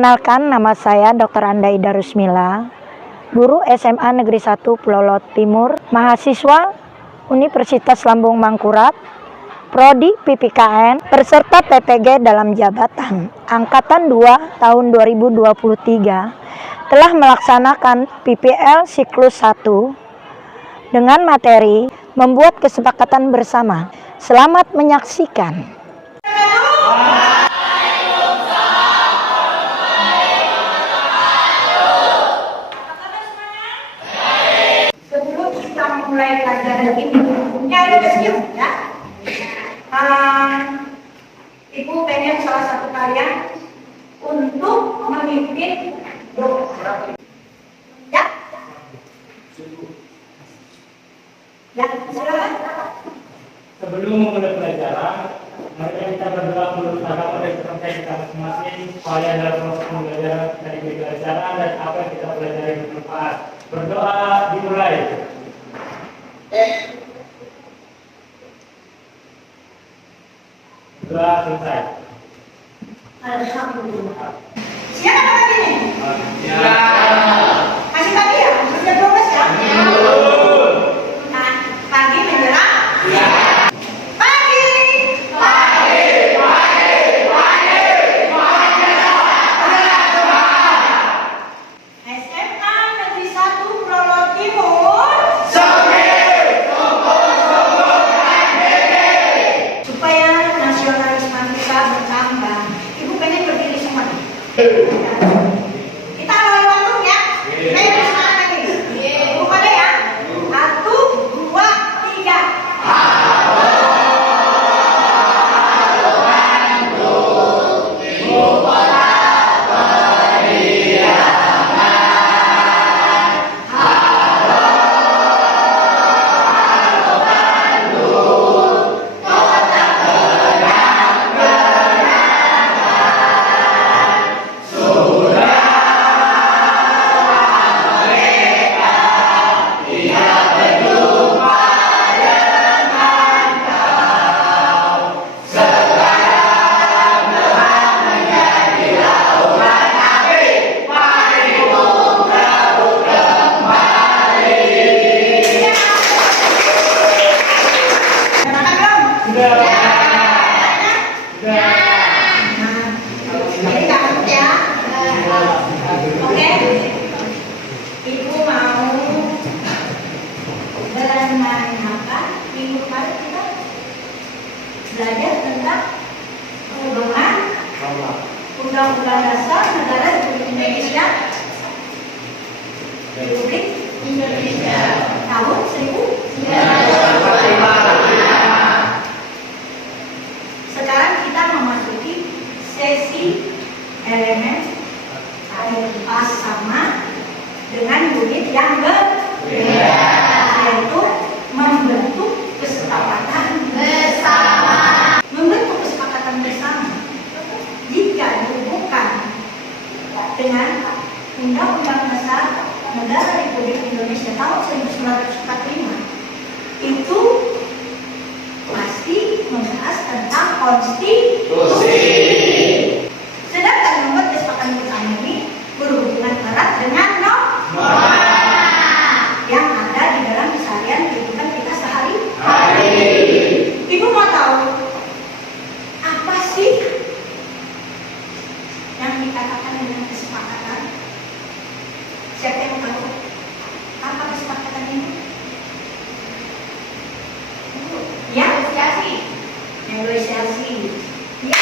Perkenalkan, nama saya Dr. Andai Darusmila, guru SMA Negeri 1 Pulau Laut Timur, mahasiswa Universitas Lambung Mangkurat, Prodi PPKN, peserta PPG dalam jabatan Angkatan 2 tahun 2023 telah melaksanakan PPL siklus 1 dengan materi membuat kesepakatan bersama. Selamat menyaksikan. Mulai pelajaran ini, nyari bersiap ya. Ibu pengen salah satu kalian untuk memimpin doa. Ya, ya, silakan. Sebelum memulai pelajaran, mari kita berdoa menurut agama dan kepercayaan kita masing-masing supaya dalam proses pembelajaran kita diberi pelajaran dan apa yang kita pelajari bermanfaat. Berdoa dimulai. Doa selesai. Alhamdulillah. Siapa lagi nih? Ya. Masih pagi ya? Sudah 12 ya? Nah, pagi menjelang? Ya. Pagi. SMA Negeri 1 Pulau Laut Timur. Supaya nasionalisme kita bertambah, Ibu pengen berdiri semua. Kita awal waktu ya. Ayo sekarang lagi. Ibu pada ya. 1, 2, 3. Jadi takut ya. Oke. Ibu mau dengan apa? Minggu kemarin kita belajar tentang perubahan Undang-Undang Dasar Negara Republik Indonesia tahun 1945. Sekarang kita memasuki sesi elemen pas sama dengan unit yang berbeda, yaitu membentuk kesepakatan bersama. Membentuk kesepakatan bersama jika dihubungkan dengan Undang-Undang Dasar Negara Republik Indonesia tahun 1945 itu pasti membahas tentang konstitusi. Sedangkan membuat kesepakatan bersama ini berhubungan erat dengan norma yang ada di dalam keseharian kehidupan kita sehari-hari. Ibu mau tahu apa sih yang dikatakan dengan kesepakatan? Siapa yang tahu apa kesepakatan ini? Ya, negosiasi. Ya,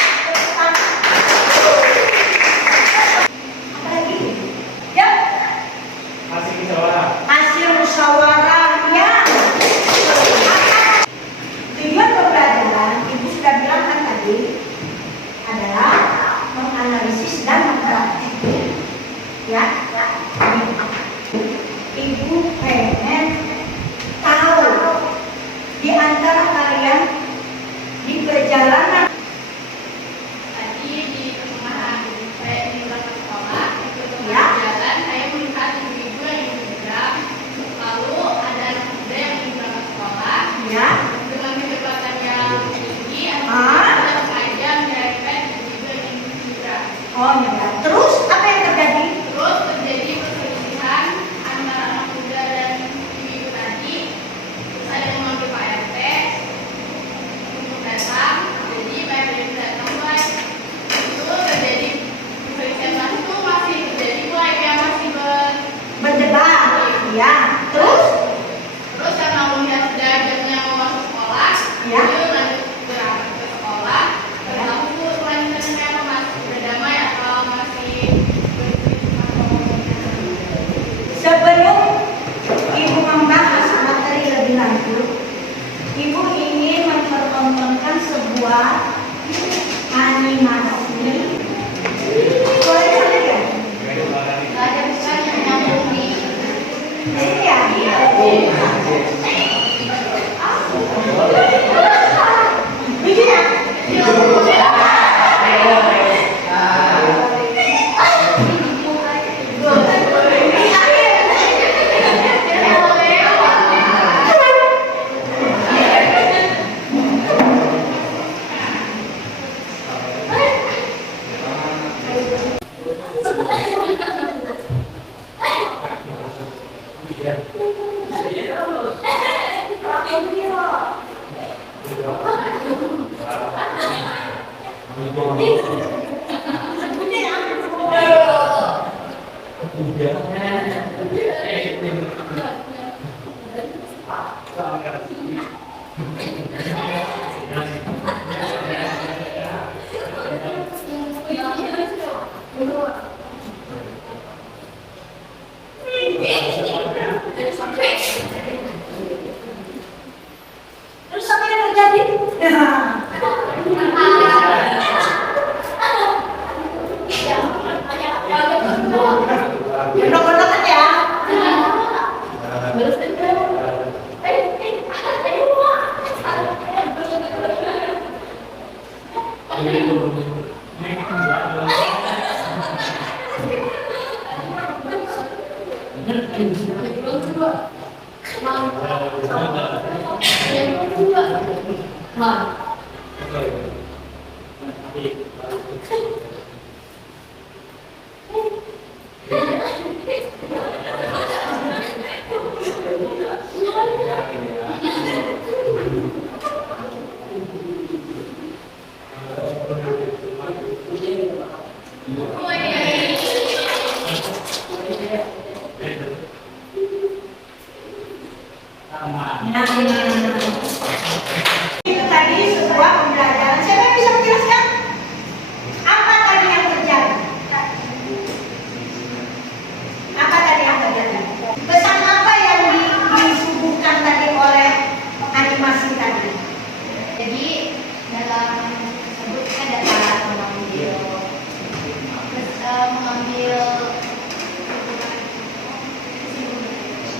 Terus apa yang terjadi? Gondok-gondokan ya. Itu tadi sebuah pembelajaran. Siapa yang bisa menjelaskan? Apa tadi yang terjadi? Apa tadi yang terjadi? Pesan apa yang disuguhkan tadi oleh animasi tadi? Jadi dalam tersebut kita dapat mengambil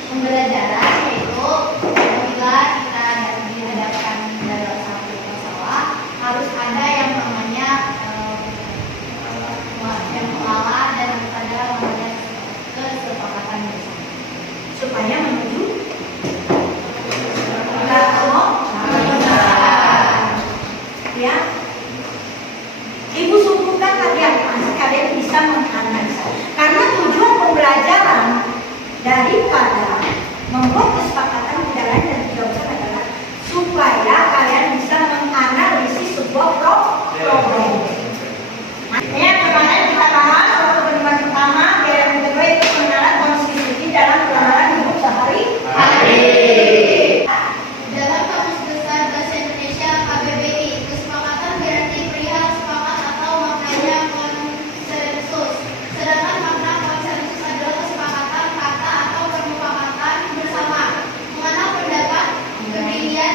pembelajaran, yaitu apabila kita dihadapkan dalam satu masalah harus ada yang namanya yang mengalah dan harus ada namanya kesepakatan bersama Supaya menuju ya. Ibu suguhkan tadi animasi, kalian bisa menganalisa. Karena tujuan pembelajaran daripada membuat kesepakatan tidak lain dan tidak bukan adalah supaya kalian bisa menganalisis sebuah problem. Nah, ini yang kemarin kita bahas waktu pertemuan pertama, dan yang kedua itu pengenalan konstitusi dalam pelanggaran hidup sehari-hari. dalam Kamus Besar Bahasa Indonesia KBBI. Kesepakatan berarti perihal sepakat atau maknanya konsensus. Sedangkan makna konsensus adalah kesepakatan kata atau permufakatan bersama mengenal pendapat, kepribadian,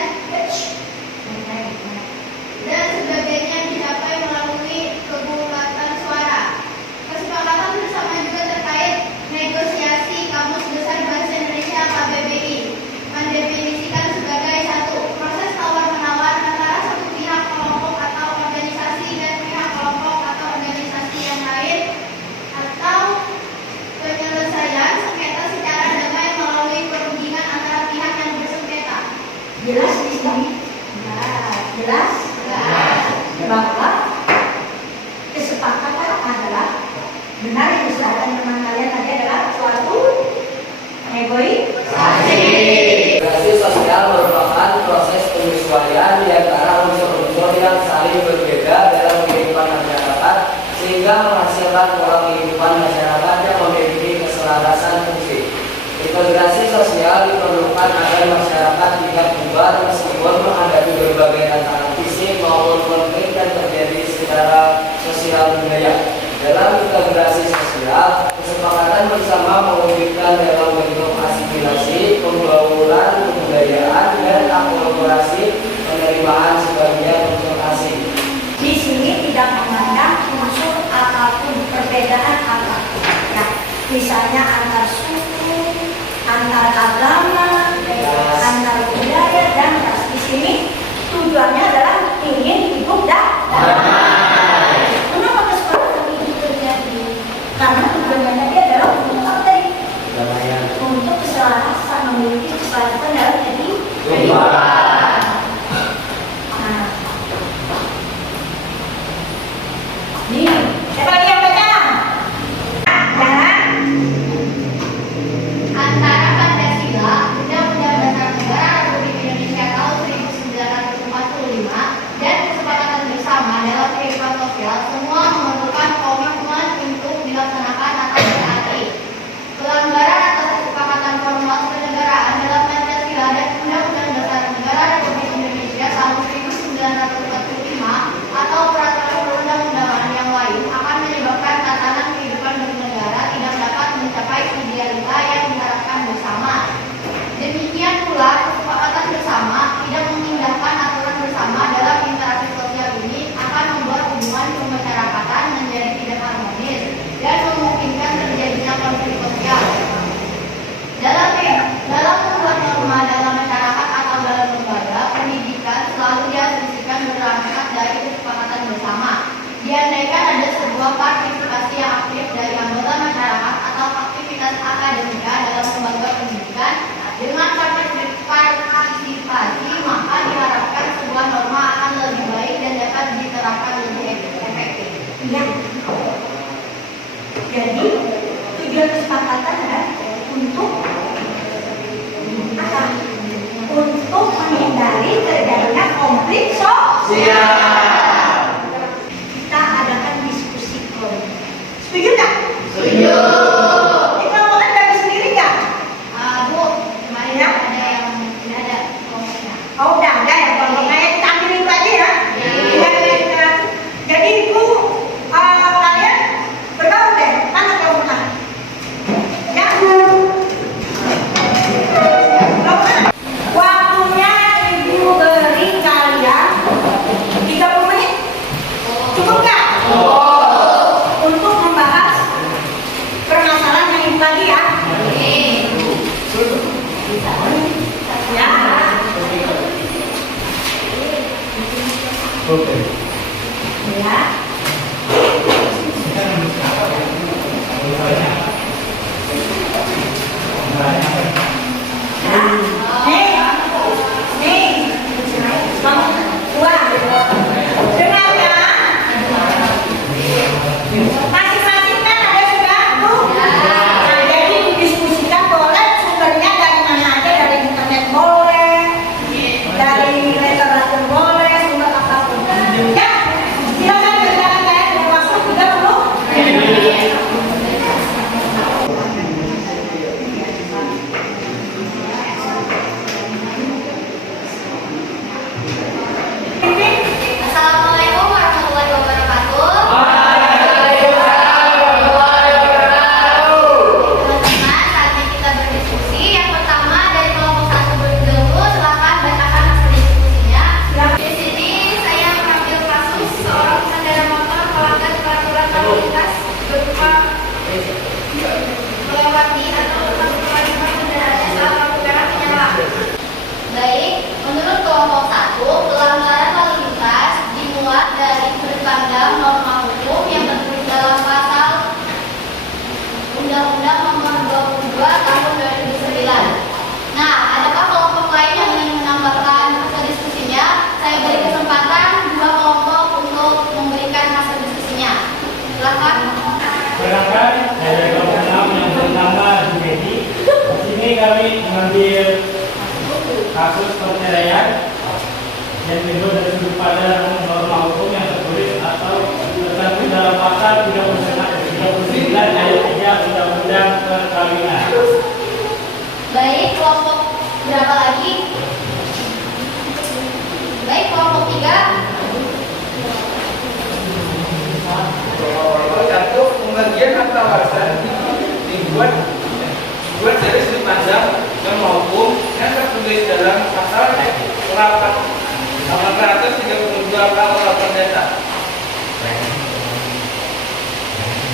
dan sebagainya dicapai melalui kebulatan suara. Kesepakatan bersama juga terkait negosiasi. Kamus Besar Bahasa Indonesia KBBI mendefinisikan sebagai satu proses tawar-menawar antara satu pihak kelompok atau organisasi dan pihak kelompok atau organisasi yang lain atau penyelesaian sengketa secara damai melalui perundingan antara pihak yang bersengketa. Jelas di sini? Jelas? Bahwa kesepakatan adalah benar yang diserahkan teman kalian tadi adalah suatu negosiasi. Integrasi sosial merupakan proses penyesuaian di antara unsur-unsur yang saling berbeda dalam kehidupan masyarakat sehingga menghasilkan pola kehidupan masyarakat yang memiliki keselarasan fungsi. Integrasi sosial diperlukan agar masyarakat tidak bubar meskipun menghadapi berbagai tantangan fisik maupun konflik yang terjadi secara sosial budaya. Dalam integrasi sosial, kesepakatan bersama mewujudkan dalam bentuk asimilasi, pembauran kebudayaan, dan akulturasi penerimaan sebagian unsur asing. Di sini tidak memandang unsur apapun, perbedaan apapun. Nah, misalnya antar suku, antar agama, antar budaya dan ras. Di sini tujuannya adalah ingin hidup damai. Kenapa kesepakatan itu terjadi? Karena tujuannya tadi adalah untuk apa tadi? Untuk keselarasan, memiliki keselarasan dalam kehidupan. Nah, ini siapa lagi yang baca? Jangan. Antara Pancasila, Undang-Undang Dasar Negara Republik Indonesia tahun 1945 dan kesepakatan bersama dalam kehidupan Kita adakan diskusi kelompok. Setuju nggak? Setuju. Ini kelompokan dari sendiri nggak? Bu, kemarin Ya. ada yang tidak ada kelompoknya. Oh, udah ada ya kelompoknya. Kita ambil itu aja ya. Jadi ibu kalian bergaul deh. Mana kelompoknya? Ya. Kelompoknya. Waktunya ibu beri kalian 30 menit. Cukup nggak? Untuk membahas permasalahan yang ini tadi ya. Ya. Oke. Ya. Nih, kamu dua. Dengar ya. Masing-masing kan ada sudah tuh. Nah, jadi didiskusikan boleh sumbernya dari mana aja, dari internet boleh, dari literatur boleh, sumber apapun. Ya, silakan berjalan saya dengan waktu 30. Assalamualaikum warahmatullahi wabarakatuh. Teman-teman, saatnya kita berdiskusi. Yang pertama dari kelompok 1 berdahulu, silakan bacakan hasil diskusinya. Di sini saya mengambil kasus seorang pengendara motor melanggar peraturan lalu lintas berupa melewati atau mengalihkan kendaraannya saat lampu merah menyala. Baik, menurut kelompok 1, pelanggaran lalu lintas dimuat dari sudut pandang norma hukum yang tertulis dalam pasal Undang-Undang Nomor 22 Tahun 2009. Nah, adakah kelompok lain yang ingin menambahkan hasil diskusinya? Saya beri kesempatan 2 kelompok untuk memberikan hasil diskusinya. Silakan. Berangkat dari kelompok 6 yang bernama Jumedi. Di sini kami mengambil kasus perceraian yang timbul dari sudut pandang norma hukum yang tertulis atau tercantum dalam pasal 39 ayat 3 Undang-Undang Perkawinan. Baik, kelompok berapa lagi? Baik, kelompok 3. Satu, pembagian harta warisan dibuat dari sudut pandang yang hukum yang tertulis dalam pasal 832 KUH Perdata.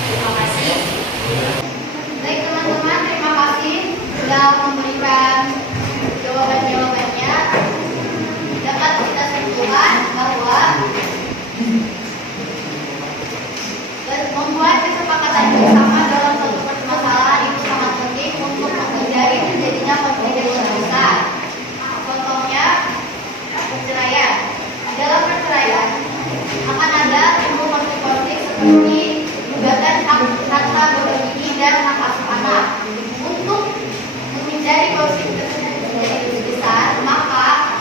Terima kasih. Baik teman-teman, terima kasih sudah memberikan jawaban-jawabannya. Dapat kita simpulkan bahwa membuat kesepakatan bersama dalam suatu permasalahan itu sangat penting untuk menghindari terjadinya konflik yang besar. Contohnya perceraian. Dalam perceraian akan ada timbul konflik-konflik seperti gugatan hak harta berbagi dan hak asuh anak. Untuk menghindari konflik tersebut menjadi lebih besar, maka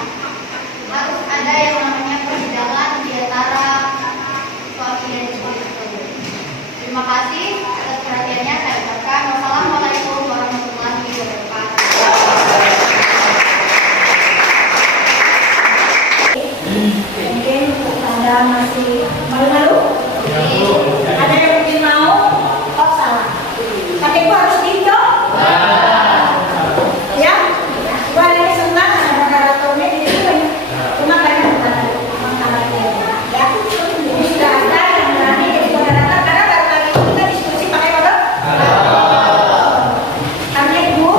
harus ada yang namanya persidangan di antara suami dan istri tersebut. Terima kasih atas perhatiannya. Saya ucapkan wassalamualaikum warahmatullahi wabarakatuh. Mungkin Anda masih malu-malu? Ada yang mungkin mau? Oh, salah. Tapi gua harus dijawab. Ya? Gua ada yang senang, ada moderatornya di sini banyak. Cuma banyak masalahnya. Ya? Jadi sudah ada yang berani jadi moderator karena baru kali ini kita diskusi pakai modal. Karena ibu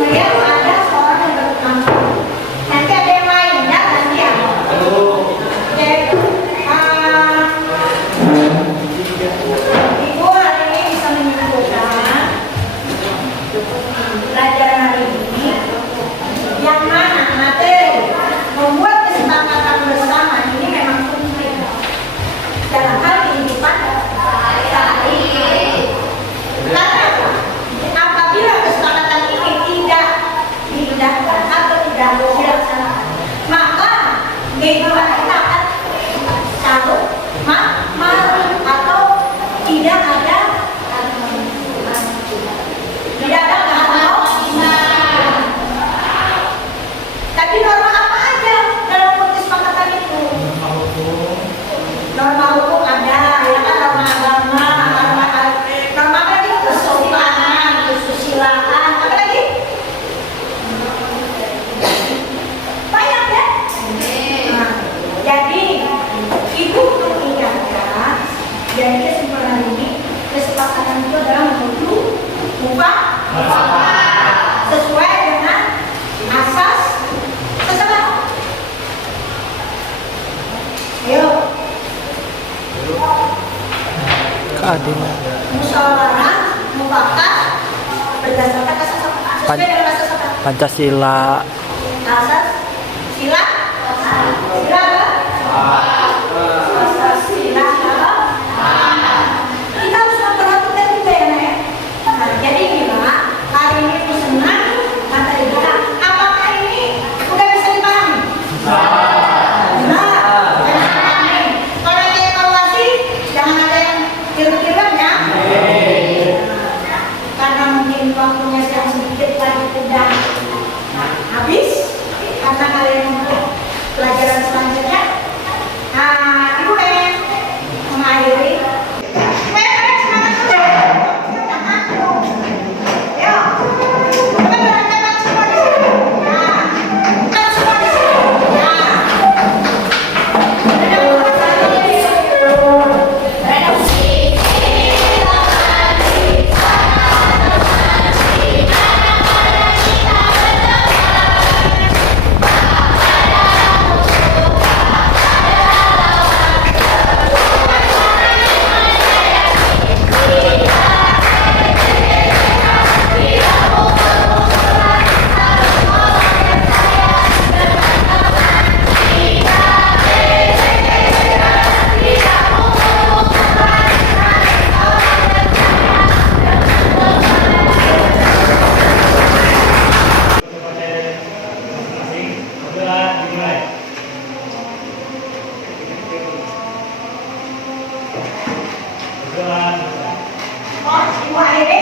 melihat ada seorang yang baru tampil. Nanti ada yang lain ya, nanti ya. Ibu hari ini bisa menyimpulkan pelajaran hari ini yang mana materi membuat kesepakatan bersama ini memang penting dalam hal kehidupan sehari-hari. Karena apabila kesepakatan ini tidak diindahkan atau tidak dilaksanakan, maka kehidupan kita akan pelajaran itu adalah menuju sesuai dengan asas seseorang. Ayo. Keadilan. Musyawarah mufakat berdasarkan asas apa? Sesuai dengan asas apa? Pancasila. Asas sila. Sila apa? Asas sila apa? Kita harus memperhatikan juga ya, Nek. Nah, jadi gimana? Hari ini aku senang, kata ibu, apakah ini udah bisa dipahami? Nah, kalau ada evaluasi, jangan ada yang tiru-tiruan ya. Karena mungkin waktunya yang sedikit lagi udah habis, karena kalian untuk pelajaran selanjutnya. Nah, Ibu pengen mengakhiri. Supaya kalian semangat dulu. Jangan ngantuk. Ayo, kita berangkat semua di sini. Nah, kita semua di sini. Nah. Oh, Ibu akhirnya